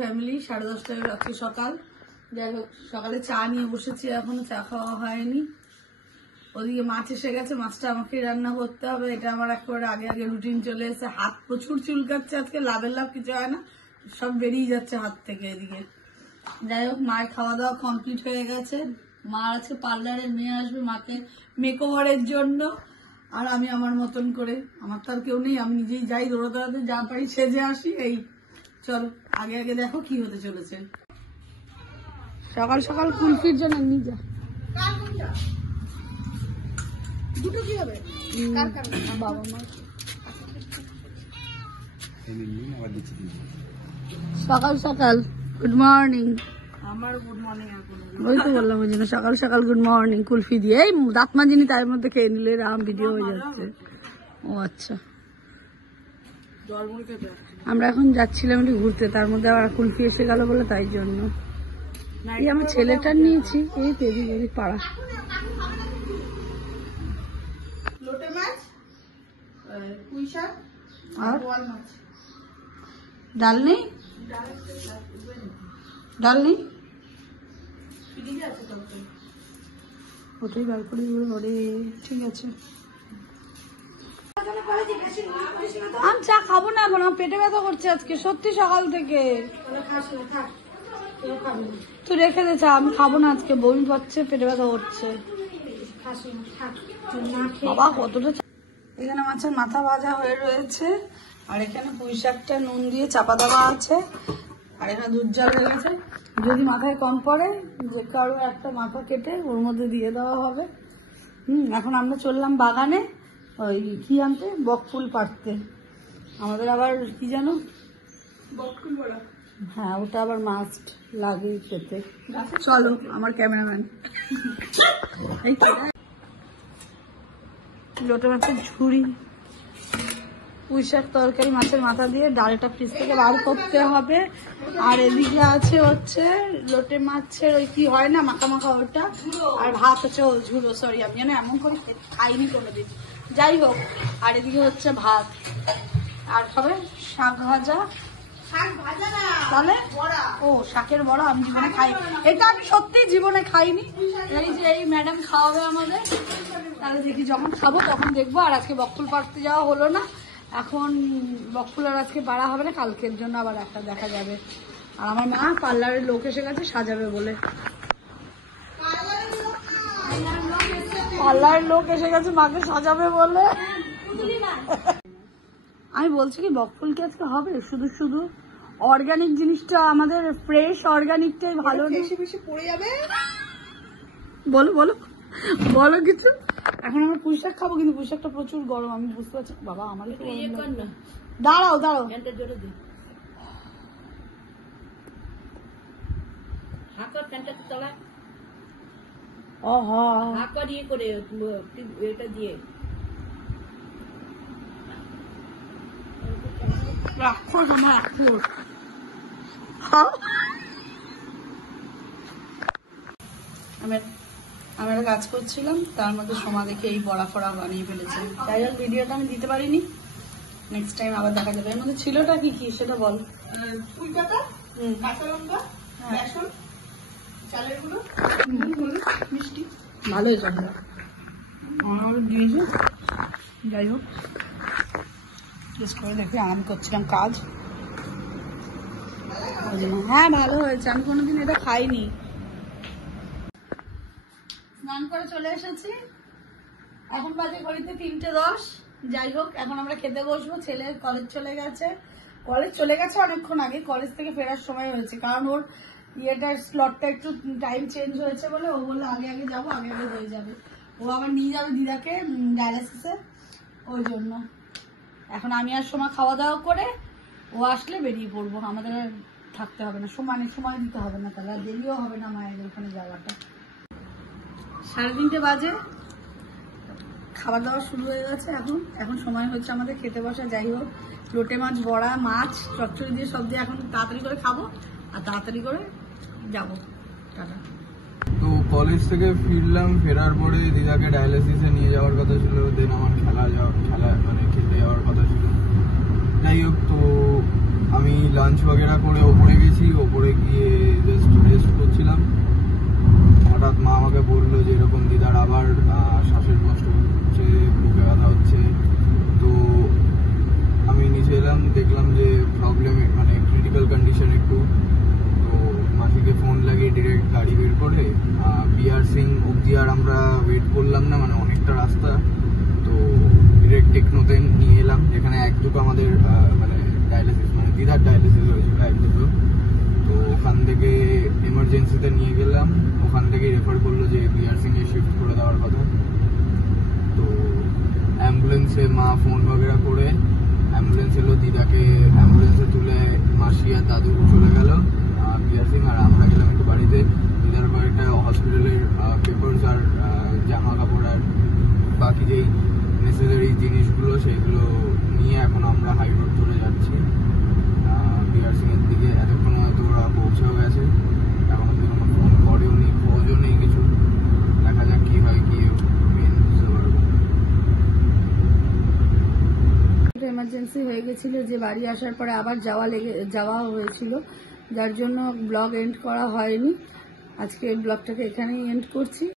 Family 10:30টায় আজকে সকাল। যাই হোক, সকালে চা নিয়ে বসেছি, এখনো চা খাওয়া হয়নি। ওদিকে মাছ এসে গেছে, মাছটা আমাকে রান্না করতে হবে। এটা আমার একেবারে আগে আগে রুটিন চলে এসেছে। হাত প্রচুর চুলকাচ্ছে আজকে, লাভের লাভ কিছু হয় না, সব বেরিয়ে যাচ্ছে হাত থেকে এদিকে। যাই হোক, মায়ের খাওয়া দাওয়া কমপ্লিট হয়ে গেছে। মা আজকে পার্লারে মেয়ে আসবে মাকে মেকওভারের জন্য, আর আমি আমার মতন করে, আমার তো আর কেউ নেই, আমি নিজেই যাই দৌড়াতে যা পারি সেজে আসি। এই চলো আগে আগে দেখো কি হতে চলেছে। সকাল সকাল কুলফির জন্য নিয়ে যা। দুটো কি হবে? বাবা মা সকাল সকাল গুড মর্নিং। আমার গুড মর্নিং। ওই তো বললাম ওই জন্য সকাল সকাল গুড মর্নিং কুলফি দিয়ে। এই দাঁত মাজিনি তার মধ্যে খেয়ে নিলে রাম ভিডিও হয়ে যাচ্ছে। ও আচ্ছা, আমরা এখন যাচ্ছিলাম একটু ঘুরতে, তার মধ্যে আবার কুলফি এসে গেল বলে তাই জন্য। এই আমার ছেলেটার নিয়েছি, এই পেরি পেরি পাড়া। লোটে মাছ, পুঁই শাক আর ডাল নেই, ডাল নেই, ওটাই বার করে ওরে। ঠিক আছে, আমি চা খাবো না এখন, আমার পেটে ব্যথা করছে আজকে সত্যি সকাল থেকে। তুই রেখে দে চা, আমি খাবো না আজকে, বমি পাচ্ছে, পেটে ব্যথা করছে। বাবা কতটা। এখানে মাছের মাথা ভাজা হয়ে রয়েছে, আর এখানে পুঁই শাকটা নুন দিয়ে চাপা দেওয়া আছে, আর এখানে দুধ জল হয়ে গেছে। যদি মাথায় কম পড়ে, যে কারো একটা মাথা কেটে ওর মধ্যে দিয়ে দেওয়া হবে। এখন আমরা চললাম বাগানে ওই কি আনতে, বকফুল পাড়তে। আমাদের আবার কি জানো, বকফুল বড়া। হ্যাঁ, ওটা আবার মাস্ট লাগে খেতে। চলো, আমার ক্যামেরাম্যান। লোটে মাছের ঝুড়ি, পুঁই শাক তরকারি মাছের মাথা দিয়ে, ডালটা ফ্রিজ থেকে বার করতে হবে। আর এদিকে আছে হচ্ছে লোটে মাছের ওই কি হয় না মাখা মাখা, ওটা। আর ভাত হচ্ছে ঝুড়ো, সরি আমি যেন এমন করে খাইনি কোনোদিন। যাই হোক, আর এদিকে হচ্ছে ভাত, আর খাবে শাক ভাজা। তাহলে ও শাকের বড়া আমি জীবনে খাই, এটা আমি সত্যি জীবনে খাইনি। এই যে এই ম্যাডাম খাওয়াবে আমাদের, তাহলে দেখি যখন খাবো তখন দেখবো। আর আজকে বকফুল পাড়তে যাওয়া হলো না, এখন বকফুল আর আজকে পাড়া হবে না, কালকের জন্য আবার একটা দেখা যাবে। আর আমার মা পার্লারের লোক এসে গেছে সাজাবে বলে, পার্লারের লোক এসে গেছে মাকে সাজাবে বলে। আমি বলছি কি, বকফুল কি আজকে হবে? শুধু শুধু অর্গানিক জিনিসটা, আমাদের ফ্রেশ অর্গানিকটাই ভালো। বেশি পড়ে যাবে। বলো বলো বলো কিছু। এখন আমরা পুঁই শাক খাবো, কিন্তু পুঁই শাকটা প্রচুর গরম, আমি বুঝতে পারছি। বাবা আমার দাঁড়াও দাঁড়াও, আমি একটা কাজ করছিলাম, তার মধ্যে সময় দেখে এই বড়া ফড়া বানিয়ে ফেলেছি। তাই জন্য ভিডিওটা আমি দিতে পারিনি, নেক্সট টাইম আবার দেখা যাবে। এর মধ্যে ছিলটা কি কি সেটা বল। মিষ্টি ভালোই চলে দিয়েছে। যাই হোক, টেস্ট করে দেখি, আমি করছিলাম কাজ। হ্যাঁ ভালো হয়েছে, আমি কোনোদিন এটা খাইনি। স্নান করে চলে এসেছি, এখন বাজে ঘড়িতে 3:10। যাই হোক, এখন আমরা খেতে বসবো। ছেলে কলেজ চলে গেছে অনেকক্ষণ আগে, কলেজ থেকে ফেরার সময় হয়েছে, কারণ ওর ইয়েটার স্লটটা একটু টাইম চেঞ্জ হয়েছে বলে ও বললো আগে আগে যাবো, আগে আগে হয়ে যাবে। ও আবার নিয়ে যাবে দিদাকে ডায়ালিসিসে, ওই জন্য এখন আমি আর সময় খাওয়া দাওয়া করে ও আসলে বেরিয়ে পড়বো। আমাদের আর থাকতে হবে না, সময় দিতে হবে না, তাহলে দেরিও হবে না মায়ের ওখানে যাওয়াটা। 3:30 বাজে, খাবার দাবার শুরু হয়ে গেছে। এখন সময় হচ্ছে আমাদের খেতে বসা। যাই হোক, লোটে মাছ বড়া, মাছ চচ্চড়ি দিয়ে সব দিয়ে এখন তাড়াতাড়ি করে খাবো আর তাড়াতাড়ি করে যাবো। টাটা। তো কলেজ থেকে ফিরলাম, ফেরার পরে দিদাকে ডায়ালিসিসে নিয়ে যাওয়ার কথা ছিল, দেন আমার খেলা মানে খেতে যাওয়ার কথা ছিল। যাই হোক, তো আমি লাঞ্চ বগেরা করে ওপরে গেছি, কন্ডিশন একটু। তো মাসিকে ফোন লাগিয়ে ডিরেক্ট গাড়ি বের করে বিআর সিং অব্দি আর আমরা ওয়েট করলাম না, মানে অনেকটা রাস্তা। তো ডিরেক্ট টেকনোতে নিয়ে এলাম, যেখানে এক দুটো আমাদের মানে ডায়ালিসিস, মানে দিদার ডায়ালিসিস হয়েছিল এক দুটো। তো ওখান থেকে এমার্জেন্সিতে নিয়ে গেলাম, ওখান থেকে রেফার করলো যে বিআর সিং এ শিফট করে দেওয়ার কথা। তো অ্যাম্বুলেন্সে মা ফোন বগেরা করে অ্যাম্বুলেন্স এলো, দিদাকে অ্যাম্বুলেন্সে তুলে মাসি আর দাদু চলে গেল বিআর সিং, আর আমরা গেলাম একটু বাড়িতে। দিদার কয়েকটা হসপিটালের পেপারস আর জামা কাপড় আর বাকি যেই নেসেসারি জিনিসগুলো সেইগুলো নিয়ে এখন আমরা হাই রোড ধরে যাচ্ছি বিআর সিং এর দিকে। এতক্ষণ হয়তো ওরা পৌঁছেও গেছে, এখন অব্দি কোনো ফোন করেও নেই, খোঁজও নেই কিছু। দেখা যাক কি হয়, কি বুঝতে পারবো। এমার্জেন্সি হয়ে গেছিল যে বাড়ি আসার পরে আবার যাওয়া হয়েছিল, যার জন্য ব্লগ এন্ড করা হয়নি। আজকে ব্লগটাকে এখানেই এন্ড করছি।